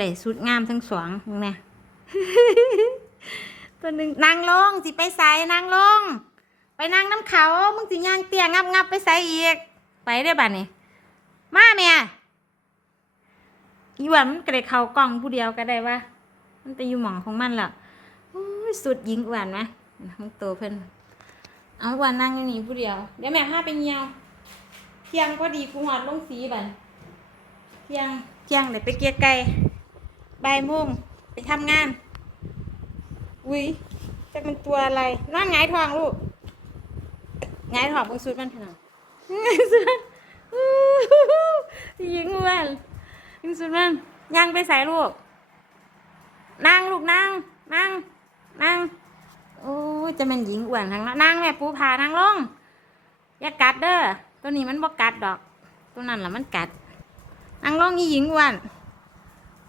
ได้สุดงามทั้งสองมึงเนี่ยตัวหนึ่งนางลงสิไปใส่นางลง ไปนางน้ำเขามึงสิย่างเตี้ยงับงับไปใส่อีก ไปได้บ้านี่มาเมียอีวันมันก็ได้เขากล้องผู้เดียวก็ได้ว่ามันไปอยู่หมองของมันและโอ้ยสุดยิงอวนไหมมึงโตเพิ่นเอาอวันนั่งอย่างนี้ผู้เดียว เดี๋ยวแม่พาไปเงียวเที่ยงก็ดีกูหอดลงสีบันเที่ยงเที่ยงเลยไปเกียไก่ บ่ายโมงไปทำงาน อุ้ยจะเป็นตัวอะไรนอนหงทองลูกหงทองบนสุดมันขนาดหงยิงอ้วนยิงสุดมันยังไปใส่ลูก นั่งลูกนั่ง นั่ง นั่งโอ้จะเป็นหญิงอ้วนทั้งนั้นนั่งแม่ปูผานั่งลงอย่ากัดเด้อตัวนี้มันบ่กัดดอก ตัวนั้นล่ะมันกัดนั่งลงอีหญิงอ้วน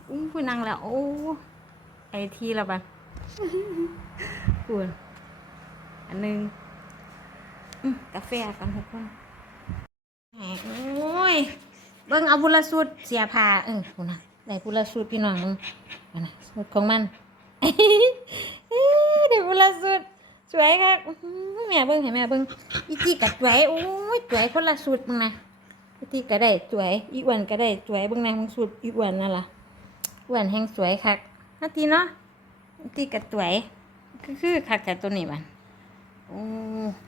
อู้พูนั่งแล้ว โอ้ ไอทีละบันพูอันหนึงกาแฟกันทุกคนโอ้ย เบิ่งเอาบุรสุดเสียผ้าเออพูนะได้บุรสุดพี่น้องมึงนะสุดของมันได้บุรสุดสวยค่ะอื้อหือแม่เบิ่งให้แม่เบิ่งอีจีกัดสวยโอ้ยสวยคนละสุดมึงนะอีจีก็ได้สวยอีอ้วนก็ได้สวยเบิ่งนางมึงสุดอีอ้วนนั่นล่ะ อ้วนแห่งสวยคักนาทีเนาะอีจีกัดสวย คือคือคักแต่ตัวนี้บันโอ้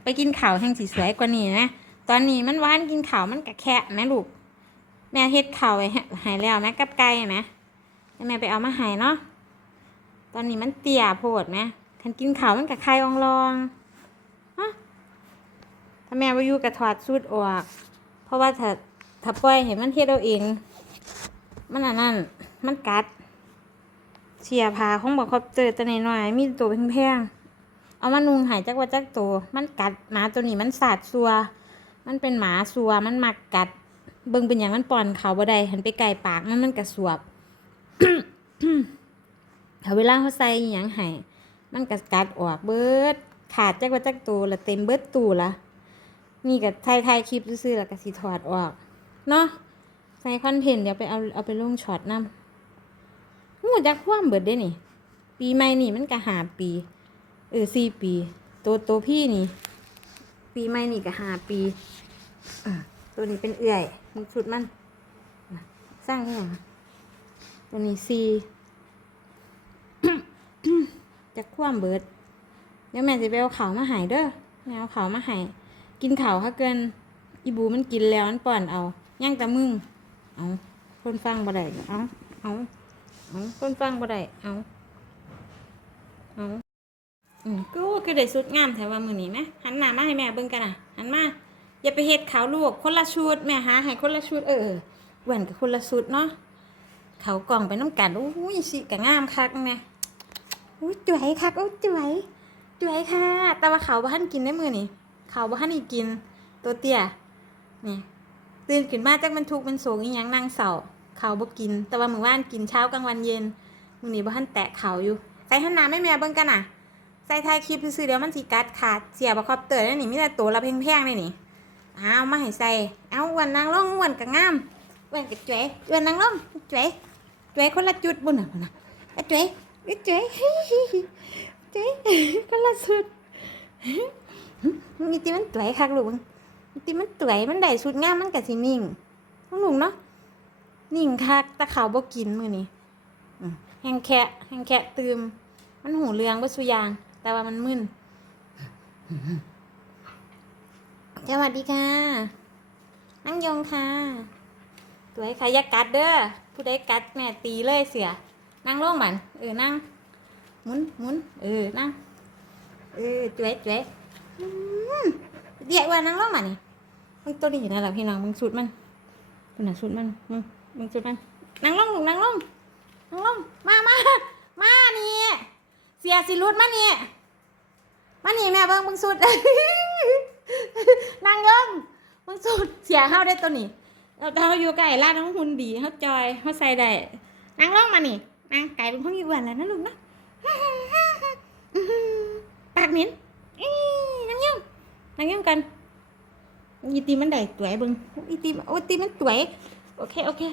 ไปกินข้าวแห่งสีสวยกว่านี้นะ ตอนนี้มันหวานกินข้าวมันกะแคะแม่ลูก แม่เฮ็ดข้าวไว้หายแล้วนะกับไก่ไหมแล้วแม่ไปเอามาหายเนาะ ตอนนี้มันเตี่ยโพดไหมคันกินข้าวมันกับไข่อองรองถ้าแม่ว่าอยู่กับถอดสูดออก เพราะว่าถ้าถ้าปล่อยเห็นมันเฮ็ดเอาเอง มันอันนั้น มันกัด เสียผาของบอกคอปเตอร์ตัวน้อยๆมีตัวแพงๆเอามานุงหายจักว่าจักตัวมันกัดหมาตัวนี้มันสาดซัว มันเป็นหมาซัวมันมักกัด เบิ่งเป็นอย่างมันป่อนเขาบ่ได้หันไปไกลปากมันมันกระสวบถ้าเวลาเขาใส่อหยังให้มันกระกัดออกเบิด ขาดจักว่าจักตัวละเต็มเบิดตูละนี่กับไทยไทยคลิปซื่อๆแล้วก็สิถอดออก เนาะใส่คอนเทนต์เดี๋ยวไปเอาเอาไปลงช็อตนำ หูจักความเบิดได้นี่ ปีใหม่นี่มันก็หาปี เออสี่ปี ตัวตัวพี่นี่ ปีใหม่นี่ก็หาปีอะตัวนี้เป็นเอื่อยมันชุดมันสร้างอหย่างตัวนี้สี่จะคว่ำเบิดเดี๋ยวแม่จะไปเอาเขาวมาหายเด้อแม่เอาเขาวมาหายกินเขาวถ้าเกินอีบูมันกินแล้วมันป้อนเอาย่างแต่มึงเอาคนฟังบ่ได้เอาเอา เอาคนฟังบ่ได้เอาเอาอืมก็คือได้สุดงามแถวว่ามือนี้ไหมหันหน้ามาให้แม่เบิ่งกันอะหันมาอย่าไปเฮ็ดขาวลวกคนละชุดแม่หาให้คนละชุดเออเออแหวนกับคนละชุดเนาะเขากล่องไปน้ำกันโอ้ยสิกะงามคักแม่อุ้ยจ่วยค่ะอุ้ยจ่วยจวยค่ะ แต่ว่าเขาบ้านกินได้มือนี่เขาบ้านอีกกินตัวเตี้ยนี่ตื่นขึ้นมาจากมันทุกมันโศกอีหยังนั่งเสา เขาบ่กิน แต่ว่ามื้อวานกินเช้ากลางวันเย็นมื้อนี้บ้านแตะเขาอยู่ ใส่หันหน้าไม่แม่เบิ่งกันน่ะ ใส่ทายคลิปซื่อเดี๋ยวมันสิกัดขาดเสียบ่ครอบเตอร์นั่นนี่มีแต่ตัวละแพงๆเลยนี่เอามาให้ใส่ เอาอ้วนนางลงอ้วนก็งามอ้วนก็จ่วยอ้วนนางลงจ่วยจ่วยคนละจุดบุญน่ะพุ่นน่ะเอาจ่วยเอ้ยเจ๊เจ๊ก็ละสุดมีตีมันตวยคักลูกมึงมีตีมันตวยมันได้สุดงามมันกะสินิ่งน้องลุงเนาะ นิ่งคักตะขาวบ่กินมือนี้แห้งแคะแห้งแคะตืม มันหูเรืองบ่สุยาง แต่ว่ามันมึนสวัสดีค่ะ นั่งยงค่ะ ตัวให้ใครยากัดเด้อ ผู้ใดกัดแม่ตีเลยเสียนั่งลงมัน เออ นั่ง หมุนหมุนเออ นั่ง เออเจ๊เจ๊อืมเดี๋ยวว่านั่งลงมันนี่มึงตัวนี้นั่นแหละพี่น้องมึงสุดมันมึงน่ะสุดมันมึง มึงสุดมันนั่งลงลูกนั่งลงนั่งลงมามามานี่เสียสิรุดมานี่มานี่แม่เบิ่งมึงสุดนั่งลงมึงสุดเสียเฮาได้ตัวนี้เราเราอยู่ใกล้ร้านน้องหุ่นดีเฮาจอยเฮาใส่ได้นั่งลงมานี่นางไก่เป็นของอีอ้วนแล้วนะลูกนะปากเหม็นนั่งยุ่งนั่งยุ่งกันอีตีมันได้สวเบึงอีตีโอ้ยตีมันสวโอเคโอเค